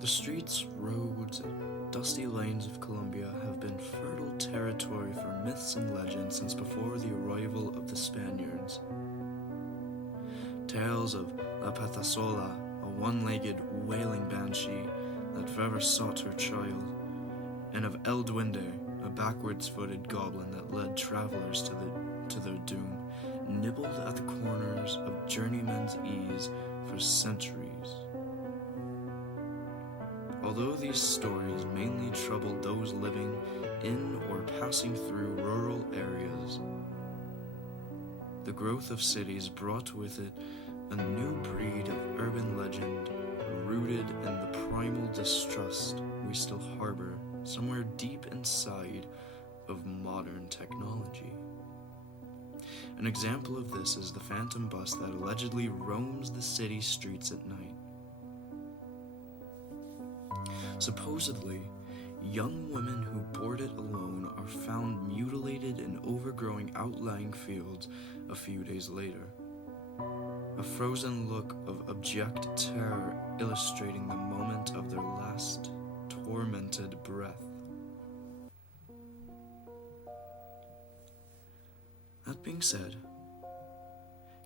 The streets, roads, and dusty lanes of Colombia have been fertile territory for myths and legends since before the arrival of the Spaniards. Tales of La Patasola, a one-legged wailing banshee that forever sought her child, and of El Duende, a backwards-footed goblin that led travelers to their doom, nibbled at the corners of journeymen's ease for centuries. Although these stories mainly troubled those living in or passing through rural areas, the growth of cities brought with it a new breed of urban legend rooted in the primal distrust we still harbor somewhere deep inside of modern technology. An example of this is the phantom bus that allegedly roams the city streets at night. Supposedly, young women who board it alone are found mutilated in overgrowing outlying fields a few days later. A frozen look of abject terror illustrating the moment of their last tormented breath. That being said,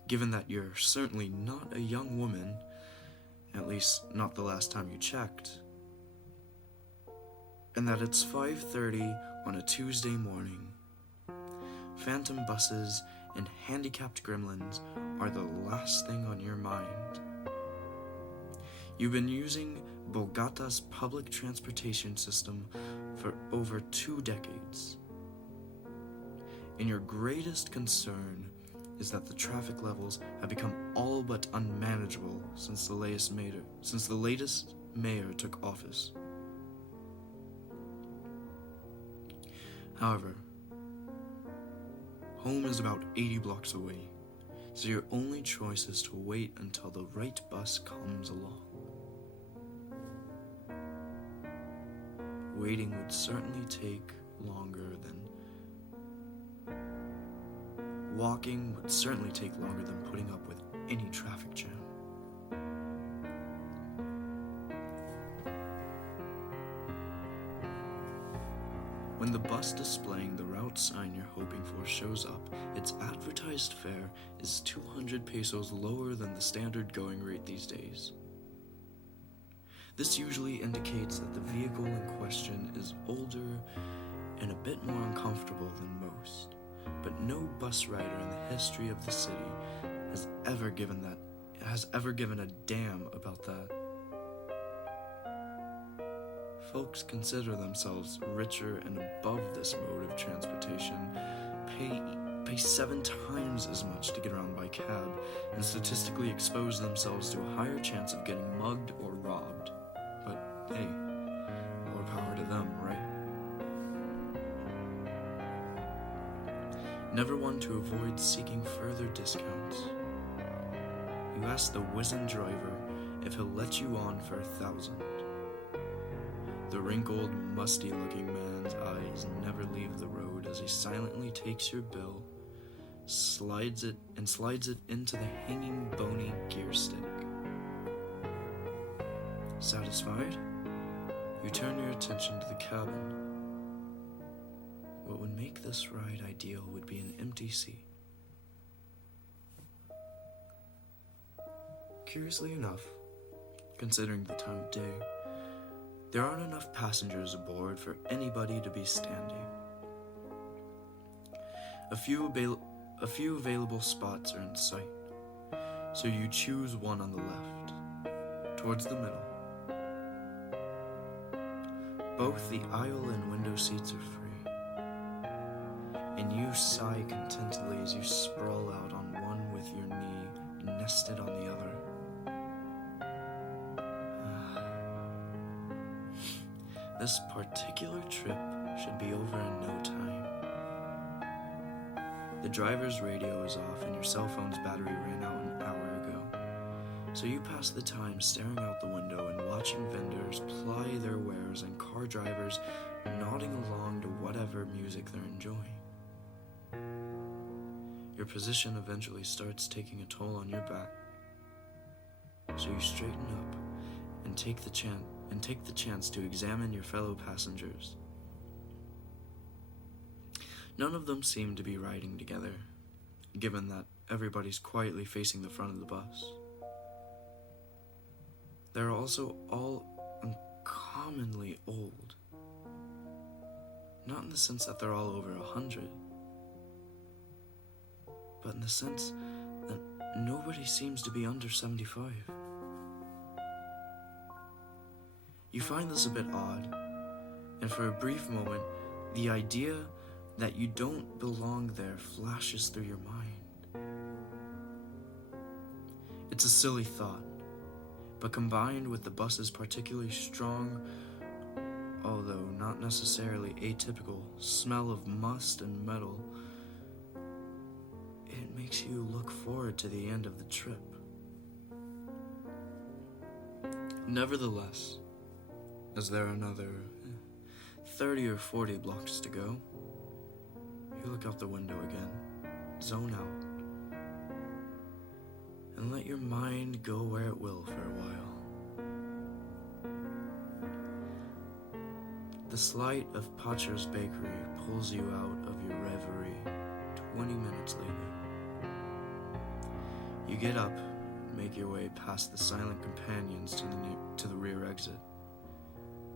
given that you're certainly not a young woman, at least not the last time you checked, and that it's 5:30 on a Tuesday morning, phantom buses and handicapped gremlins are the last thing on your mind. You've been using Bogota's public transportation system for over 2 decades, and your greatest concern is that the traffic levels have become all but unmanageable since the latest mayor took office. However, home is about 80 blocks away, so your only choice is to wait until the right bus comes along. Waiting would certainly take longer than walking would certainly take longer than putting up with any traffic jam. When the bus displaying the route sign you're hoping for shows up, its advertised fare is 200 pesos lower than the standard going rate these days. This usually indicates that the vehicle in question is older and a bit more uncomfortable than most, but no bus rider in the history of the city has ever given a damn about that. Folks consider themselves richer and above this mode of transportation, pay 7 times as much to get around by cab, and statistically expose themselves to a higher chance of getting mugged or robbed. But hey, more power to them, right? Never one to avoid seeking further discounts. You ask the wizened driver if he'll let you on for 1,000. The wrinkled, musty-looking man's eyes never leave the road as he silently takes your bill, slides it into the hanging bony gear stick. Satisfied? You turn your attention to the cabin. What would make this ride ideal would be an empty seat. Curiously enough, considering the time of day, there aren't enough passengers aboard for anybody to be standing. A few available spots are in sight, so you choose one on the left, towards the middle. Both the aisle and window seats are free, and you sigh contentedly as you sprawl out on one with your knee nested on the other. This particular trip should be over in no time. The driver's radio is off and your cell phone's battery ran out an hour ago, so you pass the time staring out the window and watching vendors ply their wares and car drivers nodding along to whatever music they're enjoying. Your position eventually starts taking a toll on your back, so you straighten up and take the and take the chance to examine your fellow passengers. None of them seem to be riding together, given that everybody's quietly facing the front of the bus. They're also all uncommonly old. Not in the sense that they're all over 100, but in the sense that nobody seems to be under 75. You find this a bit odd, and for a brief moment, the idea that you don't belong there flashes through your mind. It's a silly thought, but combined with the bus's particularly strong, although not necessarily atypical, smell of must and metal, it makes you look forward to the end of the trip. Nevertheless, as there are another 30 or 40 blocks to go, you look out the window again, zone out, and let your mind go where it will for a while. The sight of Pacho's bakery pulls you out of your reverie 20 minutes later. You get up and make your way past the silent companions to the rear exit,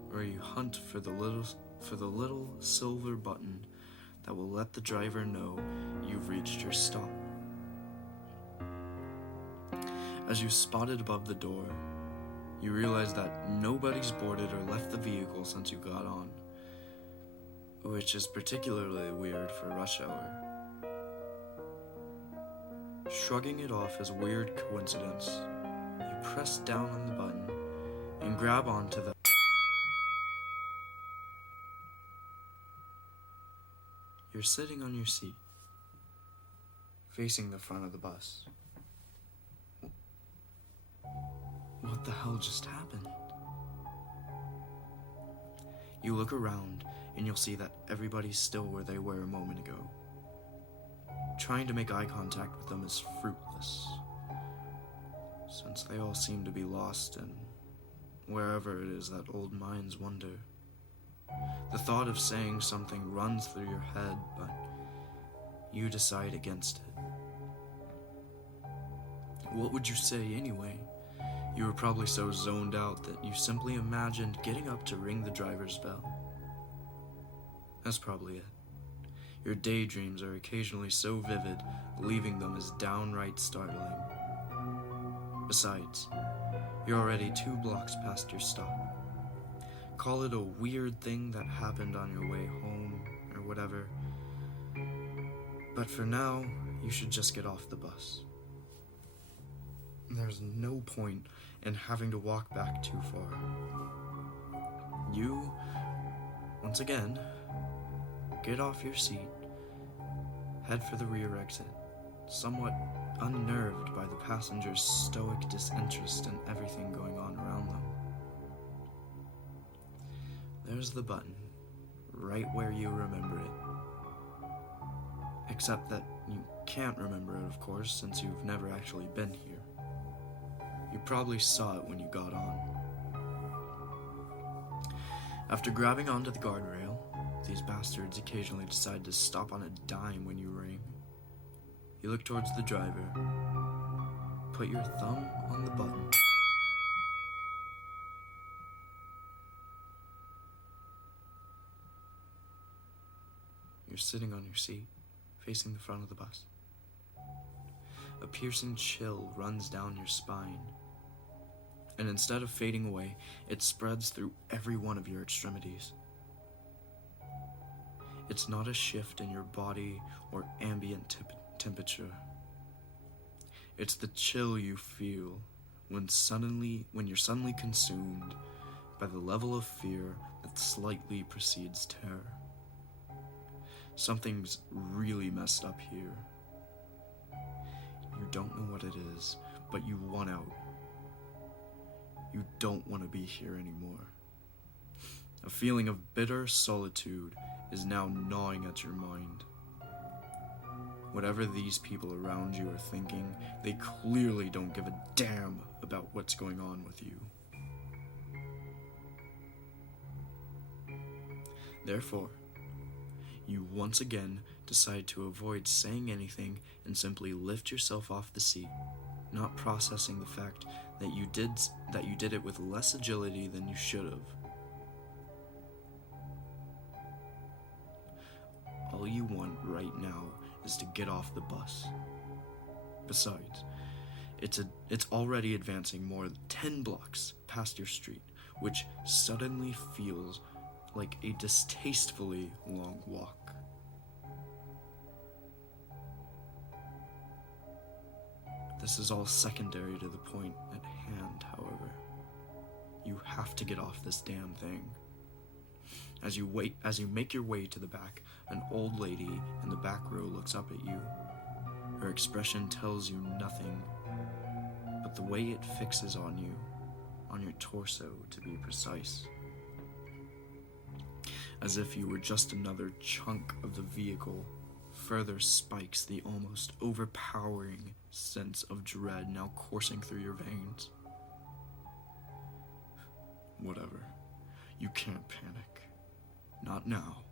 where you hunt for the little silver button that will let the driver know you've reached your stop. As you spot it above the door, you realize that nobody's boarded or left the vehicle since you got on, which is particularly weird for rush hour. Shrugging it off as a weird coincidence, you press down on the button and grab onto the You're sitting on your seat, facing the front of the bus. What the hell just happened? You look around and you'll see that everybody's still where they were a moment ago. Trying to make eye contact with them is fruitless, since they all seem to be lost in wherever it is that old minds wander. The thought of saying something runs through your head, but you decide against it. What would you say anyway? You were probably so zoned out that you simply imagined getting up to ring the driver's bell. That's probably it. Your daydreams are occasionally so vivid, leaving them as downright startling. Besides, you're already 2 blocks past your stop. Call it a weird thing that happened on your way home, or whatever. But for now, you should just get off the bus. There's no point in having to walk back too far. You, once again, get off your seat, head for the rear exit, somewhat unnerved by the passengers' stoic disinterest in everything going on around them. There's the button, right where you remember it. Except that you can't remember it, of course, since you've never actually been here. You probably saw it when you got on. After grabbing onto the guardrail, these bastards occasionally decide to stop on a dime when you ring. You look towards the driver, put your thumb on the button. You're sitting on your seat, facing the front of the bus. A piercing chill runs down your spine, and instead of fading away, it spreads through every one of your extremities. It's not a shift in your body or ambient temperature. It's the chill you feel when you're suddenly consumed by the level of fear that slightly precedes terror. Something's really messed up here. You don't know what it is, but you want out. You don't want to be here anymore. A feeling of bitter solitude is now gnawing at your mind. Whatever these people around you are thinking, they clearly don't give a damn about what's going on with you. Therefore, you once again decide to avoid saying anything and simply lift yourself off the seat, not processing the fact that you did it with less agility than you should have. All you want right now is to get off the bus. Besides, it's already advancing more than 10 blocks past your street, which suddenly feels like a distastefully long walk. This is all secondary to the point at hand, however. You have to get off this damn thing. As you make your way to the back, an old lady in the back row looks up at you. Her expression tells you nothing, but the way it fixes on you, on your torso to be precise, as if you were just another chunk of the vehicle, further spikes the almost overpowering sense of dread now coursing through your veins. Whatever. You can't panic. Not now.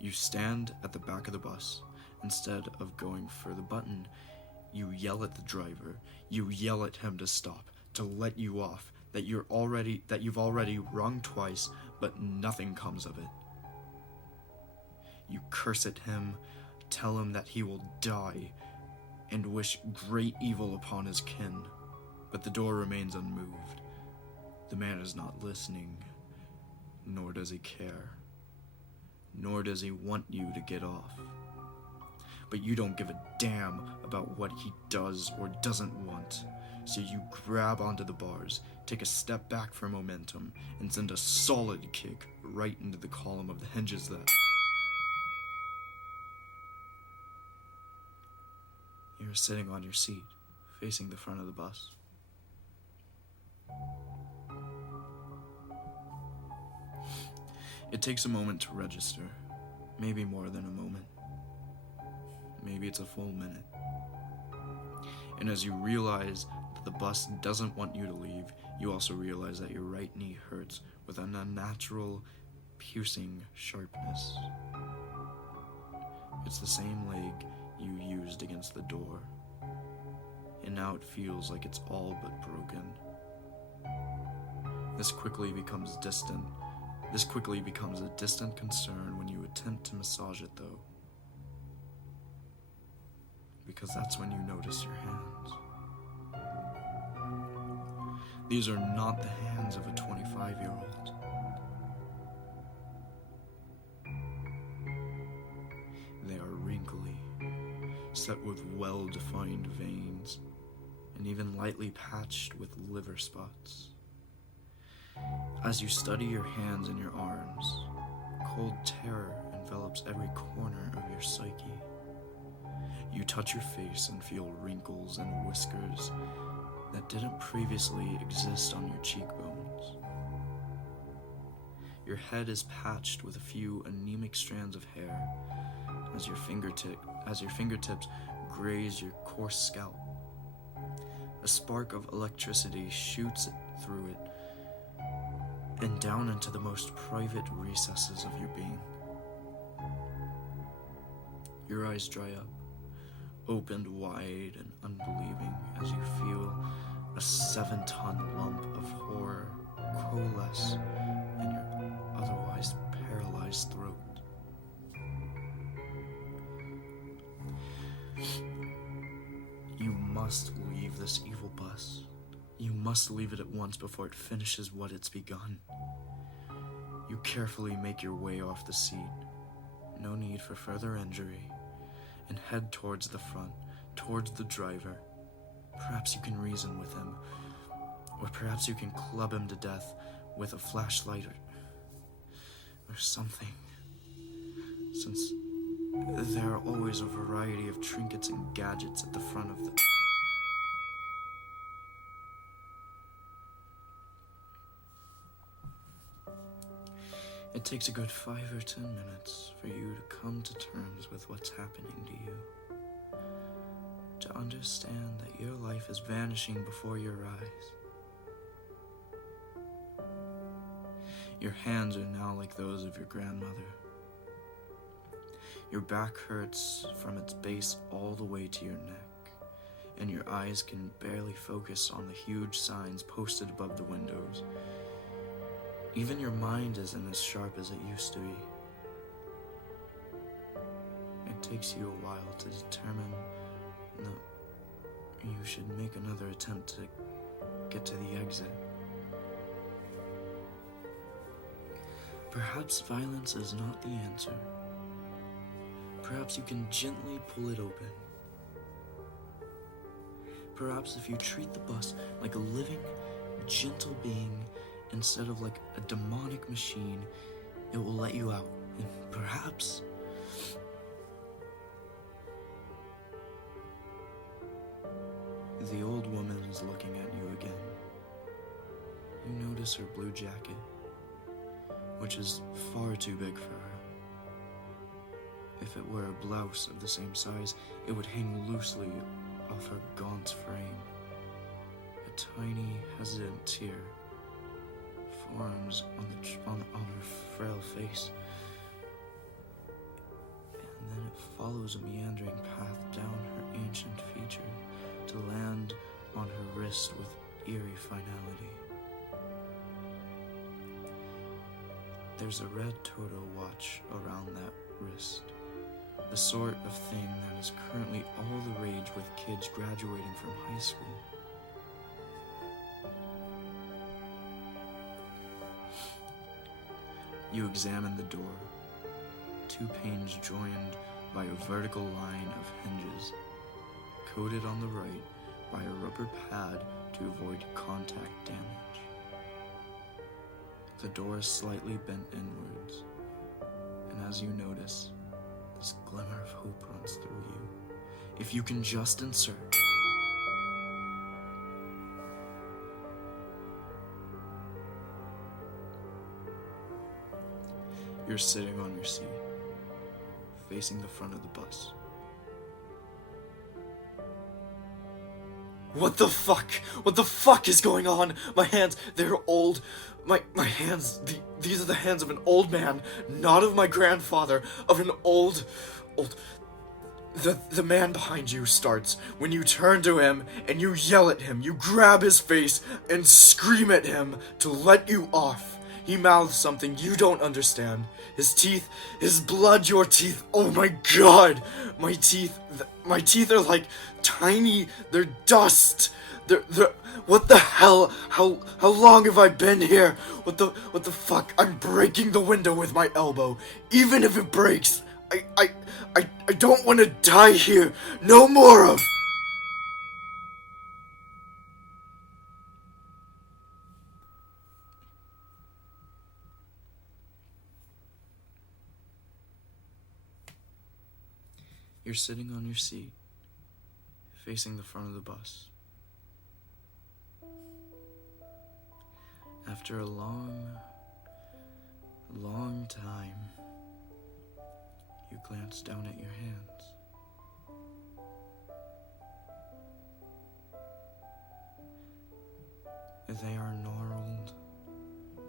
You stand at the back of the bus. Instead of going for the button, you yell at the driver. You yell at him to stop, to let you off, that you've already rung twice, but nothing comes of it. You curse at him, tell him that he will die, and wish great evil upon his kin, but the door remains unmoved. The man is not listening, nor does he care, nor does he want you to get off. But you don't give a damn about what he does or doesn't want, so you grab onto the bars, take a step back for momentum, and send a solid kick right into the column of the hinges that... You're sitting on your seat, facing the front of the bus. It takes a moment to register, maybe more than a moment. Maybe it's a full minute. And as you realize that the bus doesn't want you to leave, you also realize that your right knee hurts with an unnatural, piercing sharpness. It's the same leg you used against the door, and now it feels like it's all but broken. This quickly becomes a distant concern when you attempt to massage it, though, because that's when you notice your hands. These are not the hands of a 25-year-old. They are wrinkly, set with well-defined veins, and even lightly patched with liver spots. As you study your hands and your arms, cold terror envelops every corner of your psyche. You touch your face and feel wrinkles and whiskers that didn't previously exist on your cheekbones. Your head is patched with a few anemic strands of hair as your fingertips graze your coarse scalp. A spark of electricity shoots through it and down into the most private recesses of your being. Your eyes dry up, opened wide and unbelieving, as you feel a 7-ton lump of horror coalesce in your otherwise paralyzed throat. You must leave this evil bus. You must leave it at once before it finishes what it's begun. You carefully make your way off the seat, no need for further injury, and head towards the front, towards the driver. Perhaps you can reason with him, or perhaps you can club him to death with a flashlight or something, since there are always a variety of trinkets and gadgets at the front of the... It takes a good 5 or 10 minutes for you to come to terms with what's happening to you, to understand that your life is vanishing before your eyes. Your hands are now like those of your grandmother. Your back hurts from its base all the way to your neck, and your eyes can barely focus on the huge signs posted above the windows. Even your mind isn't as sharp as it used to be. It takes you a while to determine that you should make another attempt to get to the exit. Perhaps violence is not the answer. Perhaps you can gently pull it open. Perhaps if you treat the bus like a living, gentle being instead of like a demonic machine, it will let you out. And perhaps the old woman is looking at you again. You notice her blue jacket, which is far too big for her. If it were a blouse of the same size, it would hang loosely off her gaunt frame. A tiny, hesitant tear forms on her frail face, and then it follows a meandering path down her ancient features to land on her wrist with eerie finality. There's a red Toto watch around that wrist, the sort of thing that is currently all the rage with kids graduating from high school. You examine the door, two panes joined by a vertical line of hinges, coated on the right by a rubber pad to avoid contact damage. The door is slightly bent inwards, and as you notice, this glimmer of hope runs through you. If you can just insert. You're sitting on your seat, facing the front of the bus. What the fuck? What the fuck is going on? My hands, they're old. My hands, these are the hands of an old man, not of my grandfather, of an old. The man behind you starts when you turn to him and you yell at him. You grab his face and scream at him to let you off. He mouths something you don't understand. His teeth, his blood, your teeth. Oh my god! My teeth are like tiny. They're dust. They're what the hell? How long have I been here? What the fuck? I'm breaking the window with my elbow. Even if it breaks, I don't want to die here. No more of. You're sitting on your seat, facing the front of the bus. After a long time, you glance down at your hands. They are gnarled,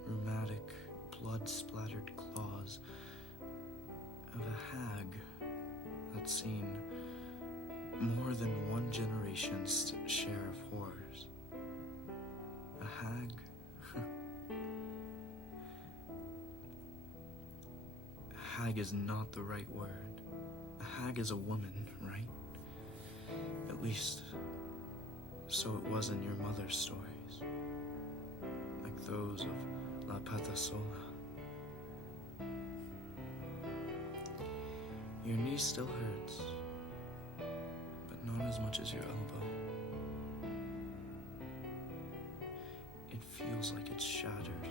rheumatic, blood-splattered claws of a hag that's seen more than one generation's share of horrors. A hag? A hag is not the right word. A hag is a woman, right? At least, so it was in your mother's stories. Like those of La Pata Sola. Your knee still hurts, but not as much as your elbow. It feels like it's shattered.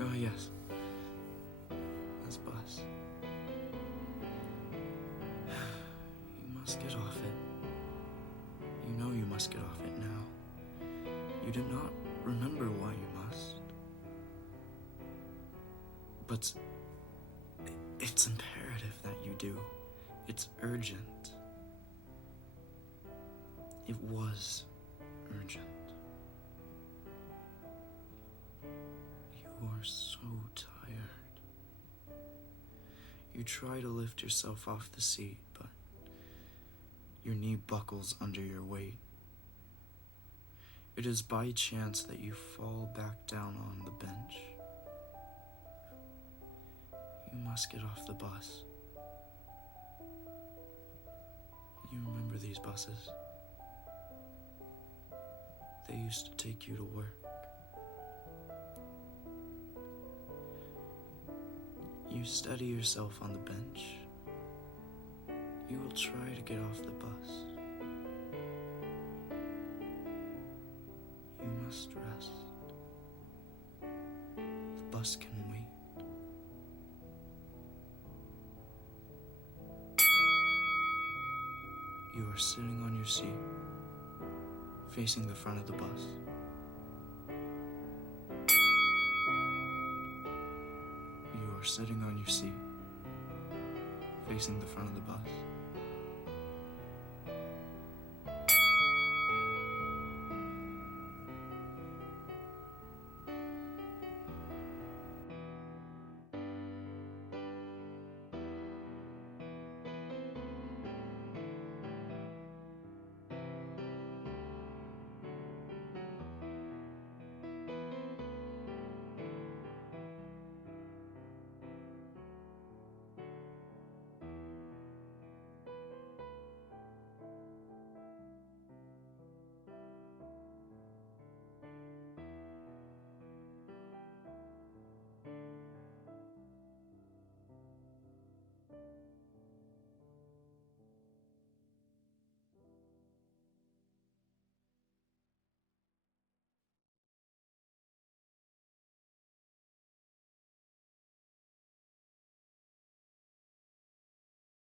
Oh yes, this bus. You must get off it. You know you must get off it now. You do not remember why you must. But it's imperative that you do. It's urgent. It was urgent. are so tired. You try to lift yourself off the seat, but your knee buckles under your weight. It is by chance that you fall back down on the bench. You must get off the bus. You remember these buses? They used to take you to work. You steady yourself on the bench. You will try to get off the bus. You must rest. The bus can wait. You are sitting on your seat, facing the front of the bus. You are sitting on your seat, facing the front of the bus.